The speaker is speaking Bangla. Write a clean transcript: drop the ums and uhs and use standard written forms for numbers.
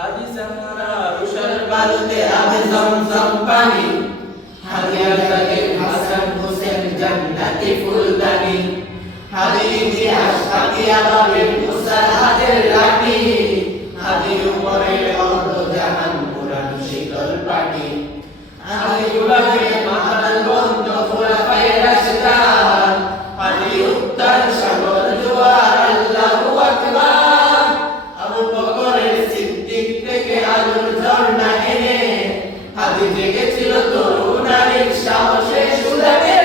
হাদি সাহারা রুশাল বালুতে আবে জমজম পানি, হাদি আজাদের হাসান হোসেন জান্নাতি ফুলদানি, হাদি ইতিহাস হাদি আবাবের মুসার হাদের রানী, হাদি উপরের অর্ধ জাহান পুরান শীতল পানি, হাদি গুলাবের মাতাল বন্ধ খোলাফায়ে রাশিদান, হাদি উত্তাল সাগর জোয়ার আল্লাহু আকবার, আবু বকরের সিদ্দিক থেকে আলোর ঝর্ণা এনে, হাদি জেগেছিল তরুণ নারীর সাহসে সুদানে